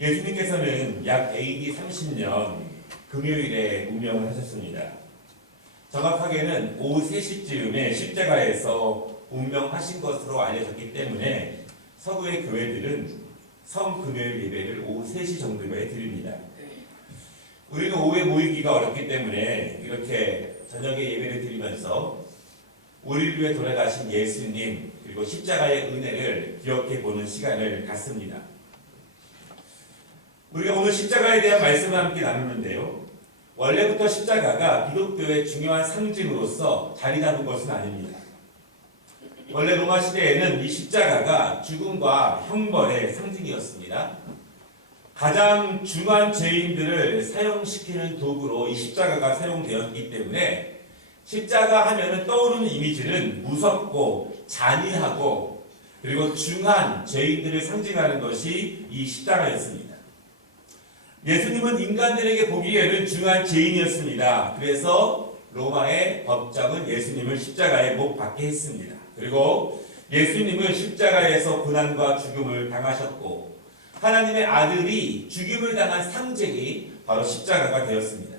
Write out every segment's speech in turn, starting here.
예수님께서는 약 AD 30년 금요일에 운명을 하셨습니다. 정확하게는 오후 3시쯤에 십자가에서 운명하신 것으로 알려졌기 때문에 서구의 교회들은 성금요일 예배를 오후 3시 정도에 드립니다. 우리는 오후에 모이기가 어렵기 때문에 이렇게 저녁에 예배를 드리면서 우리를 위해 돌아가신 예수님 그리고 십자가의 은혜를 기억해보는 시간을 갖습니다. 우리가 오늘 십자가에 대한 말씀을 함께 나누는데요. 원래부터 십자가가 기독교의 중요한 상징으로서 자리 잡은 것은 아닙니다. 원래 로마 시대에는 이 십자가가 죽음과 형벌의 상징이었습니다. 가장 중한 죄인들을 사형시키는 도구로 이 십자가가 사용되었기 때문에 십자가 하면은 떠오르는 이미지는 무섭고 잔인하고 그리고 중한 죄인들을 상징하는 것이 이 십자가였습니다. 예수님은 인간들에게 보기에는 중한 죄인이었습니다. 그래서 로마의 법정은 예수님을 십자가에 못 박게 했습니다. 그리고 예수님은 십자가에서 고난과 죽음을 당하셨고 하나님의 아들이 죽임을 당한 상징이 바로 십자가가 되었습니다.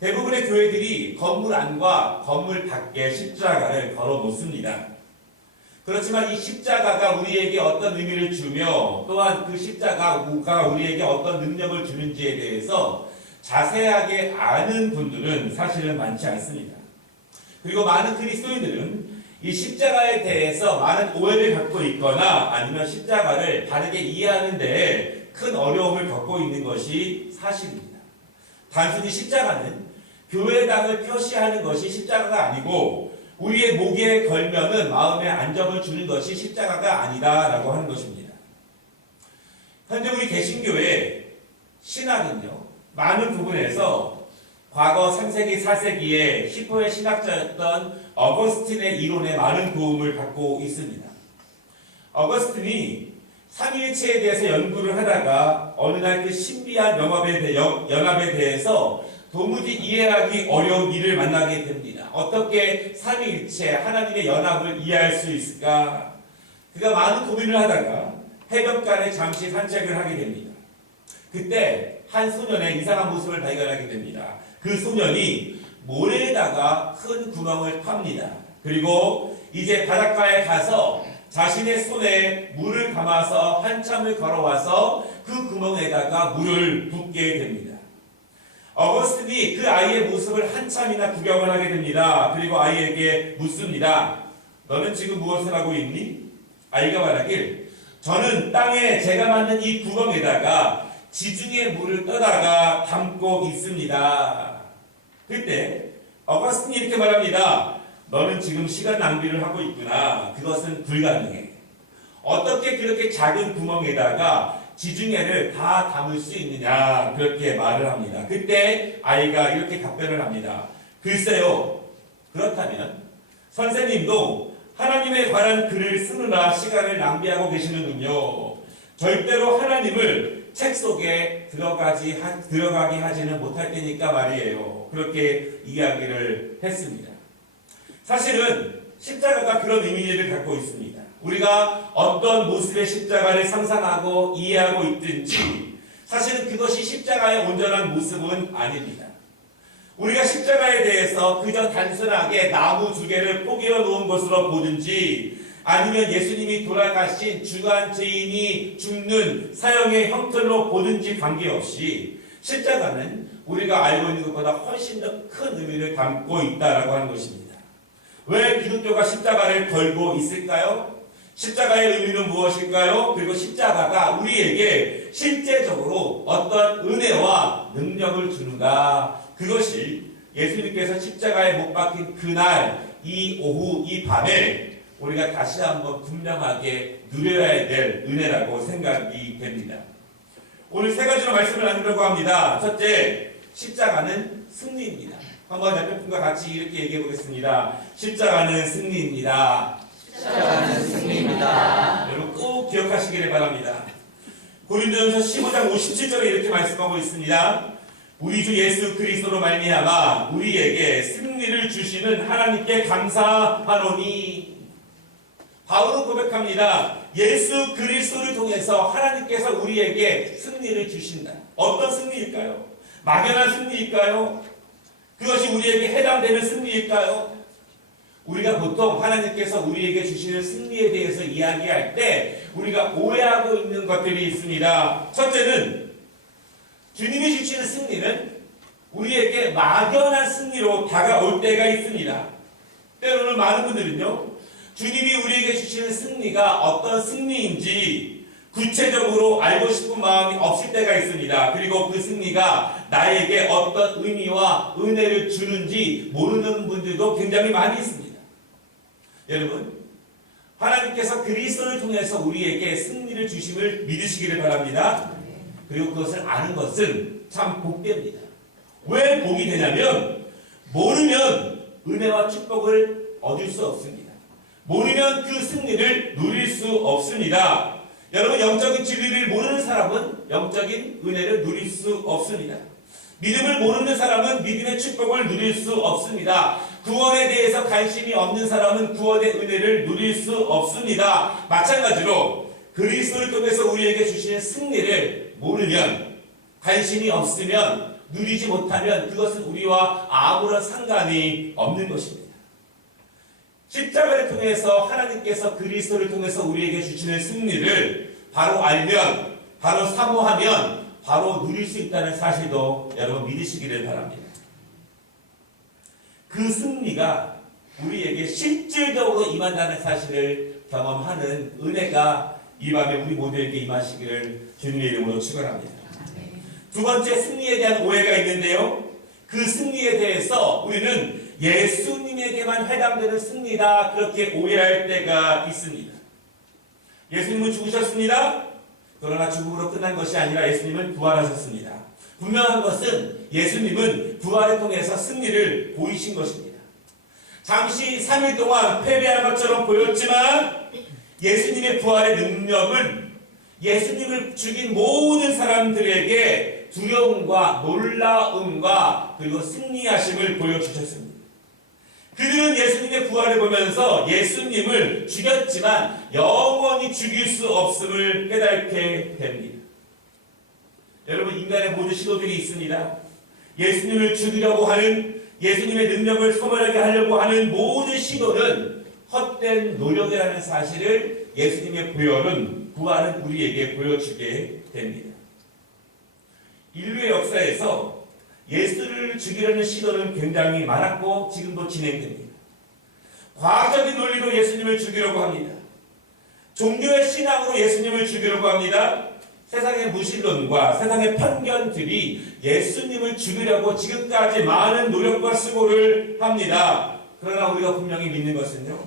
대부분의 교회들이 건물 안과 건물 밖에 십자가를 걸어 놓습니다. 그렇지만 이 십자가가 우리에게 어떤 의미를 주며 또한 그 십자가가 우리에게 어떤 능력을 주는지에 대해서 자세하게 아는 분들은 사실은 많지 않습니다. 그리고 많은 그리스도인들은 이 십자가에 대해서 많은 오해를 갖고 있거나 아니면 십자가를 바르게 이해하는 데에 큰 어려움을 겪고 있는 것이 사실입니다. 단순히 십자가는 교회당을 표시하는 것이 십자가가 아니고 우리의 목에 걸면은 마음에 안정을 주는 것이 십자가가 아니다라고 하는 것입니다. 현재 우리 개신교의 신학은요, 많은 부분에서 과거 3세기, 4세기에 히포의 신학자였던 어거스틴의 이론에 많은 도움을 받고 있습니다. 어거스틴이 삼위일체에 대해서 연구를 하다가 어느 날 그 신비한 연합에 대해서 도무지 이해하기 어려운 일을 만나게 됩니다. 어떻게 삼위일체 하나님의 연합을 이해할 수 있을까? 그가 많은 고민을 하다가 해변가에 잠시 산책을 하게 됩니다. 그때 한 소년의 이상한 모습을 발견하게 됩니다. 그 소년이 모래에다가 큰 구멍을 팝니다. 그리고 이제 바닷가에 가서 자신의 손에 물을 감아서 한참을 걸어와서 그 구멍에다가 물을 붓게 됩니다. 어거스틴이 그 아이의 모습을 한참이나 구경을 하게 됩니다. 그리고 아이에게 묻습니다. 너는 지금 무엇을 하고 있니? 아이가 말하길, 저는 땅에 제가 만든 이 구멍에다가 지중해 물을 떠다가 담고 있습니다. 그때 어거스틴이 이렇게 말합니다. 너는 지금 시간 낭비를 하고 있구나. 그것은 불가능해. 어떻게 그렇게 작은 구멍에다가 지중해를 다 담을 수 있느냐, 그렇게 말을 합니다. 그때 아이가 이렇게 답변을 합니다. 글쎄요, 그렇다면 선생님도 하나님에 관한 글을 쓰느라 시간을 낭비하고 계시는군요. 절대로 하나님을 책 속에 들어가게 하지는 못할 테니까 말이에요. 그렇게 이야기를 했습니다. 사실은 십자가가 그런 의미를 갖고 있습니다. 우리가 어떤 모습의 십자가를 상상하고 이해하고 있든지 사실은 그것이 십자가의 온전한 모습은 아닙니다. 우리가 십자가에 대해서 그저 단순하게 나무 두 개를 포개어 놓은 것으로 보든지 아니면 예수님이 돌아가신 중한 죄인이 죽는 사형의 형틀로 보든지 관계없이 십자가는 우리가 알고 있는 것보다 훨씬 더 큰 의미를 담고 있다라고 하는 것입니다. 왜 기독교가 십자가를 걸고 있을까요? 십자가의 의미는 무엇일까요? 그리고 십자가가 우리에게 실제적으로 어떤 은혜와 능력을 주는가? 그것이 예수님께서 십자가에 못 박힌 그날, 이 오후, 이 밤에 우리가 다시 한번 분명하게 누려야 될 은혜라고 생각이 됩니다. 오늘 세 가지로 말씀을 나누려고 합니다. 첫째, 십자가는 승리입니다. 한번 옆에 분과 같이 이렇게 얘기해 보겠습니다. 십자가는 승리입니다. 십자가는 승리입니다. 여러분 꼭 기억하시기를 바랍니다. 고린도전서 15장 57절에 이렇게 말씀하고 있습니다. 우리 주 예수 그리스도로 말미암아 우리에게 승리를 주시는 하나님께 감사하노니. 바울은 고백합니다. 예수 그리스도를 통해서 하나님께서 우리에게 승리를 주신다. 어떤 승리일까요? 막연한 승리일까요? 그것이 우리에게 해당되는 승리일까요? 우리가 보통 하나님께서 우리에게 주시는 승리에 대해서 이야기할 때 우리가 오해하고 있는 것들이 있습니다. 첫째는 주님이 주시는 승리는 우리에게 막연한 승리로 다가올 때가 있습니다. 때로는 많은 분들은요, 주님이 우리에게 주시는 승리가 어떤 승리인지 구체적으로 알고 싶은 마음이 없을 때가 있습니다. 그리고 그 승리가 나에게 어떤 의미와 은혜를 주는지 모르는 분들도 굉장히 많이 있습니다. 여러분, 하나님께서 그리스도를 통해서 우리에게 승리를 주심을 믿으시기를 바랍니다. 그리고 그것을 아는 것은 참 복됩니다. 왜 복이 되냐면 모르면 은혜와 축복을 얻을 수 없습니다. 모르면 그 승리를 누릴 수 없습니다. 여러분, 영적인 진리를 모르는 사람은 영적인 은혜를 누릴 수 없습니다. 믿음을 모르는 사람은 믿음의 축복을 누릴 수 없습니다. 구원에 대해서 관심이 없는 사람은 구원의 은혜를 누릴 수 없습니다. 마찬가지로 그리스도를 통해서 우리에게 주시는 승리를 모르면, 관심이 없으면, 누리지 못하면 그것은 우리와 아무런 상관이 없는 것입니다. 십자가를 통해서 하나님께서 그리스도를 통해서 우리에게 주시는 승리를 바로 알면, 바로 사모하면 바로 누릴 수 있다는 사실도 여러분 믿으시기를 바랍니다. 그 승리가 우리에게 실질적으로 임한다는 사실을 경험하는 은혜가 이 밤에 우리 모두에게 임하시기를 주님의 이름으로 축원합니다. 두 번째, 승리에 대한 오해가 있는데요. 그 승리에 대해서 우리는 예수님에게만 해당되는 승리다, 그렇게 오해할 때가 있습니다. 예수님은 죽으셨습니다. 그러나 죽음으로 끝난 것이 아니라 예수님은 부활하셨습니다. 분명한 것은 예수님은 부활을 통해서 승리를 보이신 것입니다. 잠시 3일 동안 패배한 것처럼 보였지만 예수님의 부활의 능력은 예수님을 죽인 모든 사람들에게 두려움과 놀라움과 그리고 승리하심을 보여주셨습니다. 그들은 예수님의 부활을 보면서 예수님을 죽였지만 영원히 죽일 수 없음을 깨닫게 됩니다. 여러분, 인간의 모든 시도들이 있습니다. 예수님을 죽이려고 하는, 예수님의 능력을 소멸하게 하려고 하는 모든 시도는 헛된 노력이라는 사실을 예수님의 부활은 우리에게 보여주게 됩니다. 인류의 역사에서 예수를 죽이려는 시도는 굉장히 많았고 지금도 진행됩니다. 과학적인 논리로 예수님을 죽이려고 합니다. 종교의 신앙으로 예수님을 죽이려고 합니다. 세상의 무신론과 세상의 편견들이 예수님을 죽이려고 지금까지 많은 노력과 수고를 합니다. 그러나 우리가 분명히 믿는 것은요,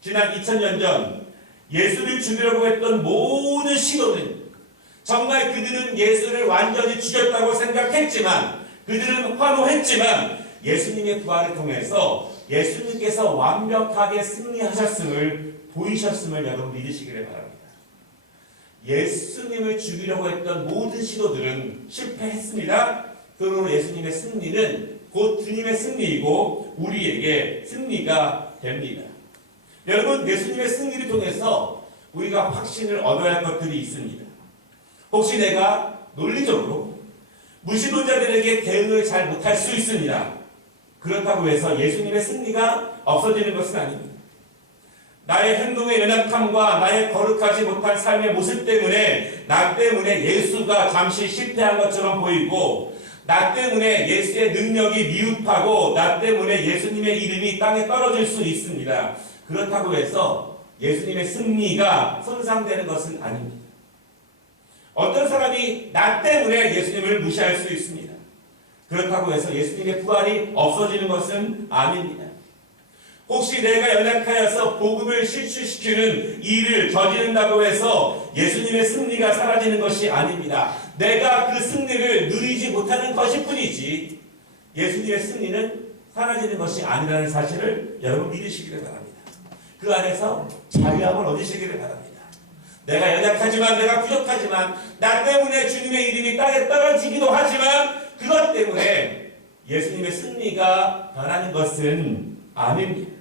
지난 2000년 전 예수를 죽이려고 했던 모든 시도는, 정말 그들은 예수를 완전히 죽였다고 생각했지만, 그들은 환호했지만 예수님의 부활을 통해서 예수님께서 완벽하게 승리하셨음을 보이셨음을 여러분 믿으시기를 바랍니다. 예수님을 죽이려고 했던 모든 시도들은 실패했습니다. 그러므로 예수님의 승리는 곧 주님의 승리이고 우리에게 승리가 됩니다. 여러분, 예수님의 승리를 통해서 우리가 확신을 얻어야 할 것들이 있습니다. 혹시 내가 논리적으로 무신론자들에게 대응을 잘 못할 수 있습니다. 그렇다고 해서 예수님의 승리가 없어지는 것은 아닙니다. 나의 행동의 연약함과 나의 거룩하지 못한 삶의 모습 때문에, 나 때문에 예수가 잠시 실패한 것처럼 보이고, 나 때문에 예수의 능력이 미흡하고, 나 때문에 예수님의 이름이 땅에 떨어질 수 있습니다. 그렇다고 해서 예수님의 승리가 손상되는 것은 아닙니다. 어떤 사람이 나 때문에 예수님을 무시할 수 있습니다. 그렇다고 해서 예수님의 부활이 없어지는 것은 아닙니다. 혹시 내가 연약하여서 복음을 실추시키는 일을 저지른다고 해서 예수님의 승리가 사라지는 것이 아닙니다. 내가 그 승리를 누리지 못하는 것일 뿐이지 예수님의 승리는 사라지는 것이 아니라는 사실을 여러분 믿으시기를 바랍니다. 그 안에서 자유함을 얻으시기를 바랍니다. 내가 연약하지만, 내가 부족하지만, 나 때문에 주님의 이름이 땅에 떨어지기도 하지만 그것 때문에 예수님의 승리가 변하는 것은 아닙니다.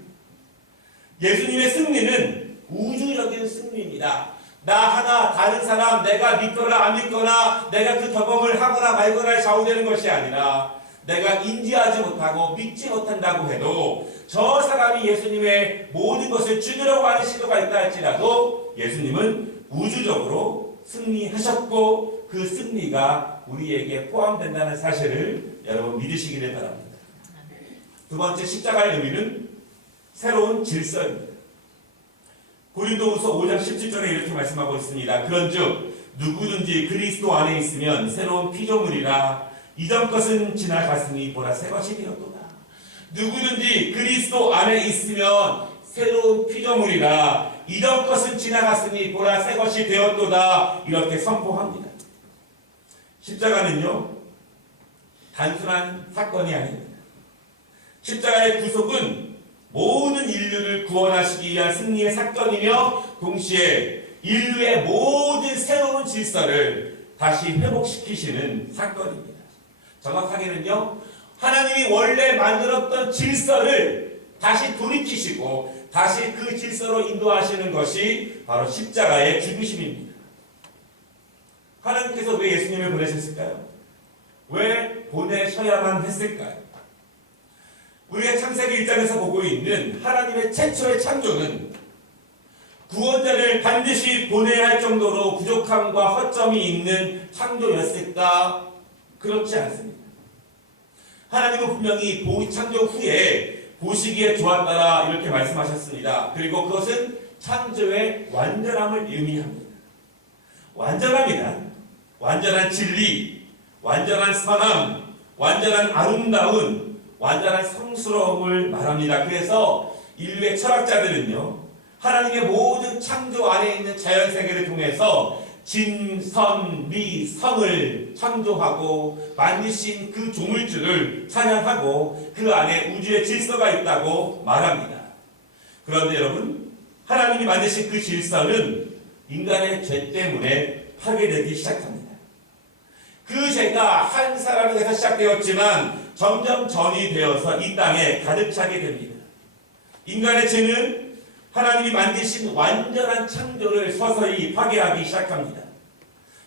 예수님의 승리는 우주적인 승리입니다. 나 하나 다른 사람 내가 믿거나 안 믿거나 내가 그 경험을 하거나 말거나 좌우되는 것이 아니라 내가 인지하지 못하고 믿지 못한다고 해도 저 사람이 예수님의 모든 것을 죽이려고 하는 시도가 있다 할지라도 예수님은 우주적으로 승리하셨고 그 승리가 우리에게 포함된다는 사실을 여러분 믿으시기를 바랍니다. 두 번째, 십자가의 의미는 새로운 질서입니다. 고린도후서 5장 17절에 이렇게 말씀하고 있습니다. 그런즉 누구든지 그리스도 안에 있으면 새로운 피조물이라 이전 것은 지나갔으니 보라 새 것이 되었도다. 누구든지 그리스도 안에 있으면 새로운 피조물이라 이전 것은 지나갔으니 보라 새 것이 되었도다. 이렇게 선포합니다. 십자가는요, 단순한 사건이 아닙니다. 십자가의 구속은 모든 인류를 구원하시기 위한 승리의 사건이며 동시에 인류의 모든 새로운 질서를 다시 회복시키시는 사건입니다. 정확하게는요, 하나님이 원래 만들었던 질서를 다시 돌이키시고 다시 그 질서로 인도하시는 것이 바로 십자가의 죽으심입니다. 하나님께서 왜 예수님을 보내셨을까요? 왜 보내셔야만 했을까요? 우리가 창세기 1장에서 보고 있는 하나님의 최초의 창조는 구원자를 반드시 보내야 할 정도로 부족함과 허점이 있는 창조였을까? 그렇지 않습니다. 하나님은 분명히 창조 후에 보시기에 좋았더라 이렇게 말씀하셨습니다. 그리고 그것은 창조의 완전함을 의미합니다. 완전함이란 완전한 진리, 완전한 선함, 완전한 아름다운, 완전한 성스러움을 말합니다. 그래서 인류의 철학자들은요, 하나님의 모든 창조 안에 있는 자연세계를 통해서 진, 선, 미, 성을 창조하고 만드신 그 조물주를 찬양하고 그 안에 우주의 질서가 있다고 말합니다. 그런데 여러분, 하나님이 만드신 그 질서는 인간의 죄 때문에 파괴되기 시작합니다. 그 죄가 한 사람에게서 시작되었지만 점점 전이 되어서 이 땅에 가득 차게 됩니다. 인간의 죄는 하나님이 만드신 완전한 창조를 서서히 파괴하기 시작합니다.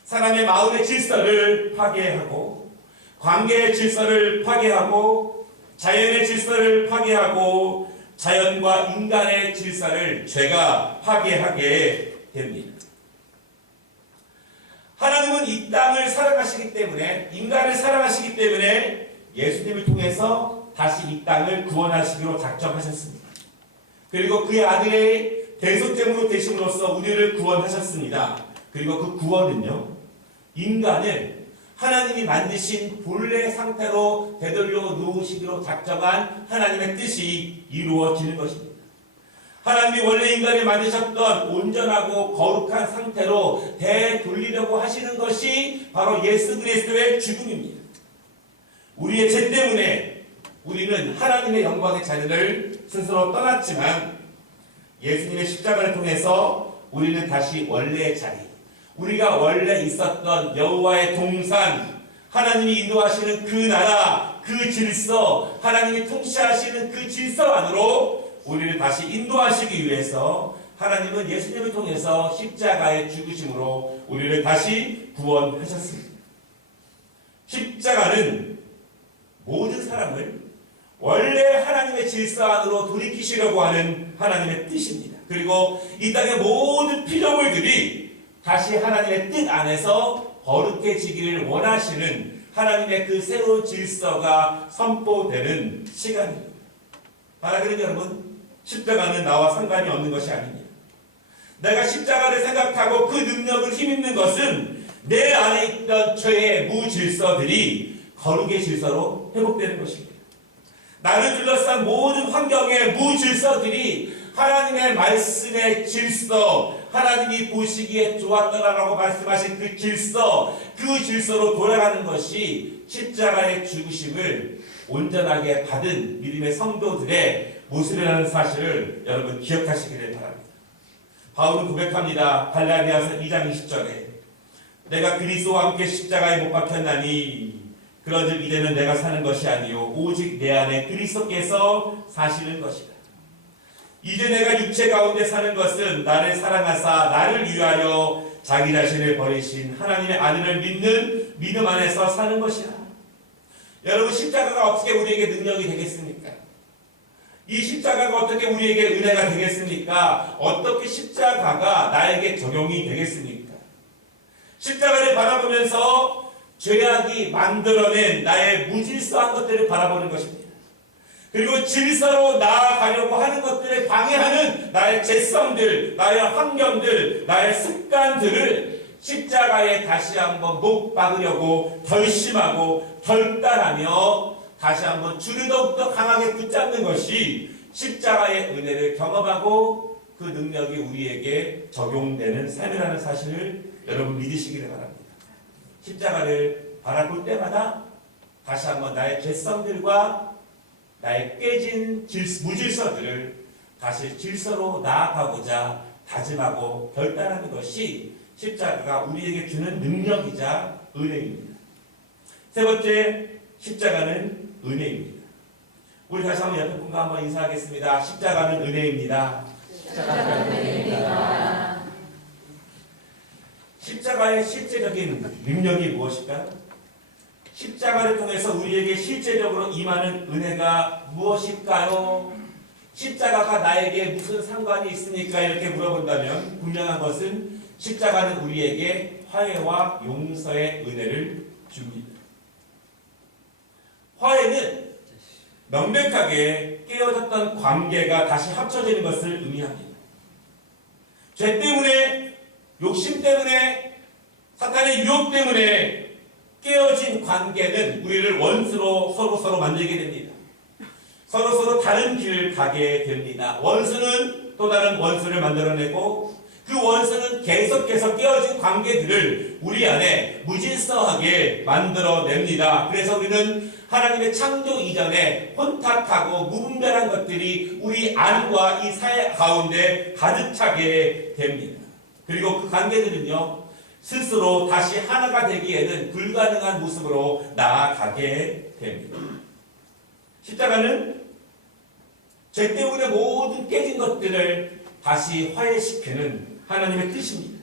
사람의 마음의 질서를 파괴하고 관계의 질서를 파괴하고 자연의 질서를 파괴하고 자연과 인간의 질서를 죄가 파괴하게 됩니다. 하나님은 이 땅을 사랑하시기 때문에 인간을 사랑하시기 때문에 예수님을 통해서 다시 이 땅을 구원하시기로 작정하셨습니다. 그리고 그의 아들의 대속제물로 되심으로써 우리를 구원하셨습니다. 그리고 그 구원은요, 인간을 하나님이 만드신 본래 상태로 되돌려 놓으시기로 작정한 하나님의 뜻이 이루어지는 것입니다. 하나님이 원래 인간을 만드셨던 온전하고 거룩한 상태로 되돌리려고 하시는 것이 바로 예수 그리스도의 죽음입니다. 우리의 죄 때문에 우리는 하나님의 영광의 자리를 스스로 떠났지만 예수님의 십자가를 통해서 우리는 다시 원래의 자리, 우리가 원래 있었던 여호와의 동산, 하나님이 인도하시는 그 나라, 그 질서, 하나님이 통치하시는 그 질서 안으로 우리를 다시 인도하시기 위해서 하나님은 예수님을 통해서 십자가의 죽으심으로 우리를 다시 구원하셨습니다. 십자가는 모든 사람을 원래 하나님의 질서 안으로 돌이키시려고 하는 하나님의 뜻입니다. 그리고 이 땅의 모든 피조물들이 다시 하나님의 뜻 안에서 거룩해지기를 원하시는 하나님의 그 새로운 질서가 선포되는 시간입니다. 하나님 여러분, 십자가는 나와 상관이 없는 것이 아닙니다. 내가 십자가를 생각하고 그 능력을 힘입는 것은 내 안에 있던 죄의 무질서들이 거룩의 질서로 회복되는 것입니다. 나를 둘러싼 모든 환경의 무질서들이 하나님의 말씀의 질서, 하나님이 보시기에 좋았더라라고 말씀하신 그 질서, 그 질서로 돌아가는 것이 십자가의 죽으심을 온전하게 받은 믿음의 성도들의 모습이라는 사실을 여러분 기억하시기를 바랍니다. 바울은 고백합니다. 갈라디아서 2장 20절에 내가 그리스도와 함께 십자가에 못 박혔나니 그런즉 이제는 내가 사는 것이 아니요 오직 내 안에 그리스도께서 사시는 것이다. 이제 내가 육체 가운데 사는 것은 나를 사랑하사 나를 위하여 자기 자신을 버리신 하나님의 아들을 믿는 믿음 안에서 사는 것이라. 여러분, 십자가가 어떻게 우리에게 능력이 되겠습니까? 이 십자가가 어떻게 우리에게 은혜가 되겠습니까? 어떻게 십자가가 나에게 적용이 되겠습니까? 십자가를 바라보면서 죄악이 만들어낸 나의 무질서한 것들을 바라보는 것입니다. 그리고 질서로 나아가려고 하는 것들을 방해하는 나의 죄성들, 나의 환경들, 나의 습관들을 십자가에 다시 한번 못 박으려고 결심하고 결단하며 다시 한번 주를 더욱더 강하게 붙잡는 것이 십자가의 은혜를 경험하고 그 능력이 우리에게 적용되는 삶이라는 사실을 여러분 믿으시기를 바랍니다. 십자가를 바라볼 때마다 다시 한번 나의 죄성들과 나의 깨진 무질서들을 다시 질서로 나아가고자 다짐하고 결단하는 것이 십자가가 우리에게 주는 능력이자 은혜입니다. 세 번째, 십자가는 은혜입니다. 우리 다시 한번 옆에 분과 한번 인사하겠습니다. 십자가는 은혜입니다. 십자가는 은혜입니다. 십자가의 실제적인 능력이 무엇일까요? 십자가를 통해서 우리에게 실제적으로 임하는 은혜가 무엇일까요? 십자가가 나에게 무슨 상관이 있습니까? 이렇게 물어본다면 분명한 것은 십자가는 우리에게 화해와 용서의 은혜를 줍니다. 화해는 명백하게 깨어졌던 관계가 다시 합쳐지는 것을 의미합니다. 죄 때문에, 욕심 때문에, 사탄의 유혹 때문에 깨어진 관계는 우리를 원수로 서로 만들게 됩니다. 서로 다른 길을 가게 됩니다. 원수는 또 다른 원수를 만들어내고 그 원수는 계속해서 깨어진 관계들을 우리 안에 무질서하게 만들어냅니다. 그래서 우리는 하나님의 창조 이전에 혼탁하고 무분별한 것들이 우리 안과 이 사회 가운데 가득 차게 됩니다. 그리고 그 관계들은요, 스스로 다시 하나가 되기에는 불가능한 모습으로 나아가게 됩니다. 십자가는 죄 때문에 모든 깨진 것들을 다시 화해시키는 하나님의 뜻입니다.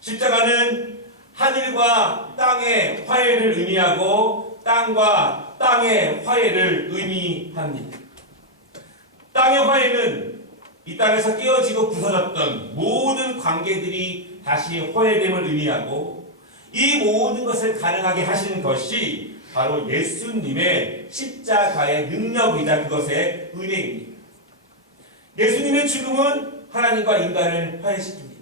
십자가는 하늘과 땅의 화해를 의미하고 땅과 땅의 화해를 의미합니다. 땅의 화해는 이 땅에서 깨어지고 부서졌던 모든 관계들이 다시 화해됨을 의미하고, 이 모든 것을 가능하게 하시는 것이 바로 예수님의 십자가의 능력이자 그것의 은혜입니다. 예수님의 죽음은 하나님과 인간을 화해시킵니다.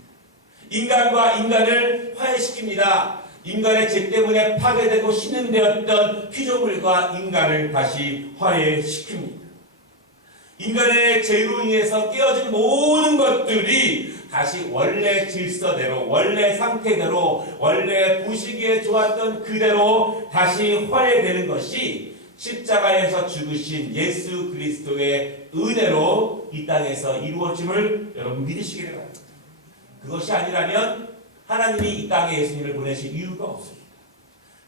인간과 인간을 화해시킵니다. 인간의 죄 때문에 파괴되고 신음되었던 피조물과 인간을 다시 화해시킵니다. 인간의 죄로 인해서 깨어진 모든 것들이 다시 원래 질서대로, 원래 상태대로, 원래 보시기에 좋았던 그대로 다시 화해되는 것이 십자가에서 죽으신 예수 그리스도의 은혜로 이 땅에서 이루어짐을 여러분 믿으시기를 바랍니다. 그것이 아니라면 하나님이 이 땅에 예수님을 보내실 이유가 없습니다.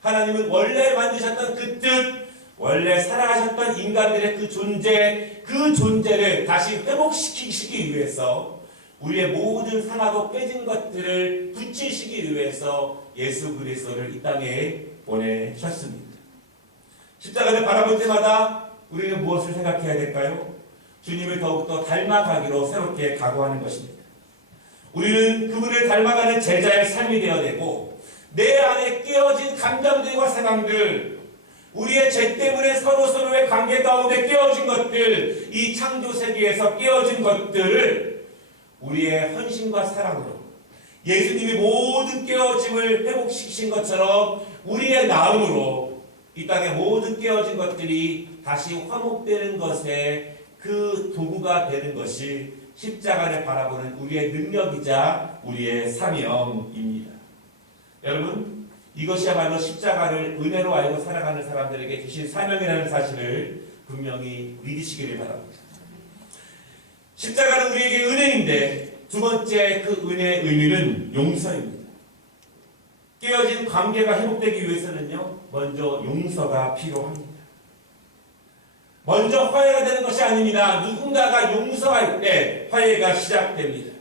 하나님은 원래 만드셨던 그 뜻, 원래 살아가셨던 인간들의 그 존재를 다시 회복시키시기 위해서 우리의 모든 상하고 깨진 것들을 붙이시기 위해서 예수 그리스도를 이 땅에 보내셨습니다. 십자가를 바라볼 때마다 우리는 무엇을 생각해야 될까요? 주님을 더욱더 닮아가기로 새롭게 각오하는 것입니다. 우리는 그분을 닮아가는 제자의 삶이 되어야 되고, 내 안에 깨어진 감정들과 생각들, 우리의 죄 때문에 서로의 관계 가운데 깨어진 것들, 이 창조 세계에서 깨어진 것들을 우리의 헌신과 사랑으로 예수님이 모든 깨어짐을 회복시키신 것처럼 우리의 마음으로 이 땅의 모든 깨어진 것들이 다시 화목되는 것에 그 도구가 되는 것이 십자가를 바라보는 우리의 능력이자 우리의 사명입니다. 여러분, 이것이야말로 십자가를 은혜로 알고 살아가는 사람들에게 주신 사명이라는 사실을 분명히 믿으시기를 바랍니다. 십자가는 우리에게 은혜인데, 두 번째 그 은혜의 의미는 용서입니다. 깨어진 관계가 회복되기 위해서는요, 먼저 용서가 필요합니다. 먼저 화해가 되는 것이 아닙니다. 누군가가 용서할 때 화해가 시작됩니다.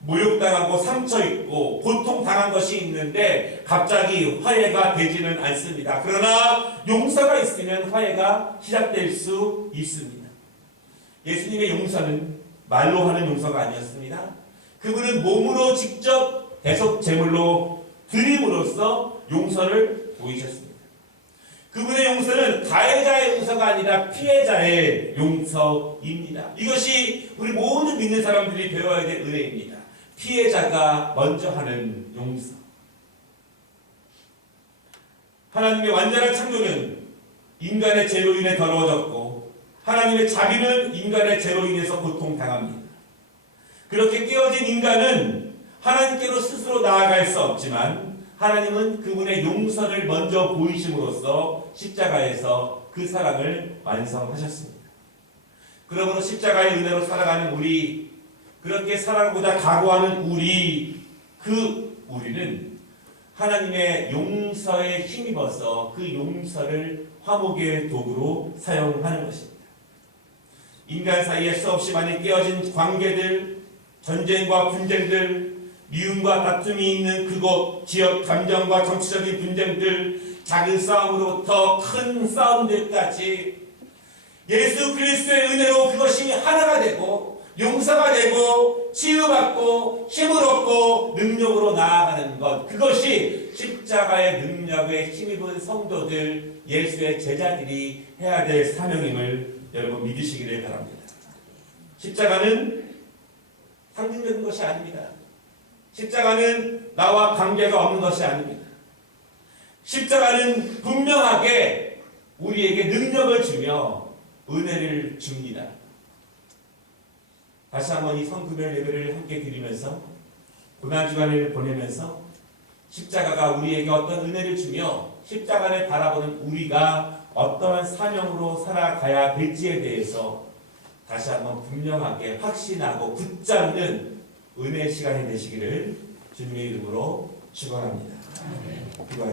모욕당하고 상처 입고 고통당한 것이 있는데 갑자기 화해가 되지는 않습니다. 그러나 용서가 있으면 화해가 시작될 수 있습니다. 예수님의 용서는 말로 하는 용서가 아니었습니다. 그분은 몸으로 직접 대속 제물로 드림으로써 용서를 보이셨습니다. 그분의 용서는 가해자의 용서가 아니라 피해자의 용서입니다. 이것이 우리 모든 믿는 사람들이 배워야 될 은혜입니다. 피해자가 먼저 하는 용서. 하나님의 완전한 창조는 인간의 죄로 인해 더러워졌고 하나님의 자비는 인간의 죄로 인해서 고통당합니다. 그렇게 깨어진 인간은 하나님께로 스스로 나아갈 수 없지만 하나님은 그분의 용서를 먼저 보이심으로써 십자가에서 그 사랑을 완성하셨습니다. 그러므로 십자가의 은혜로 살아가는 우리, 그렇게 살아가고자 각오하는 우리, 우리는 하나님의 용서에 힘입어서 그 용서를 화목의 도구로 사용하는 것입니다. 인간 사이에 수없이 많이 깨어진 관계들, 전쟁과 분쟁들, 미움과 다툼이 있는 그곳, 지역 감정과 정치적인 분쟁들, 작은 싸움으로부터 큰 싸움들까지 예수 그리스도의 은혜로 그것이 하나가 되고 용서가 되고 치유받고 힘을 얻고 능력으로 나아가는 것, 그것이 십자가의 능력에 힘입은 성도들, 예수의 제자들이 해야 될 사명임을 여러분 믿으시기를 바랍니다. 십자가는 상징적인 것이 아닙니다. 십자가는 나와 관계가 없는 것이 아닙니다. 십자가는 분명하게 우리에게 능력을 주며 은혜를 줍니다. 다시 한번 이 성금요 예배를 함께 드리면서 고난주간을 보내면서 십자가가 우리에게 어떤 은혜를 주며 십자가를 바라보는 우리가 어떠한 사명으로 살아가야 될지에 대해서 다시 한번 분명하게 확신하고 붙잡는 은혜의 시간이 되시기를 주님의 이름으로 축원합니다.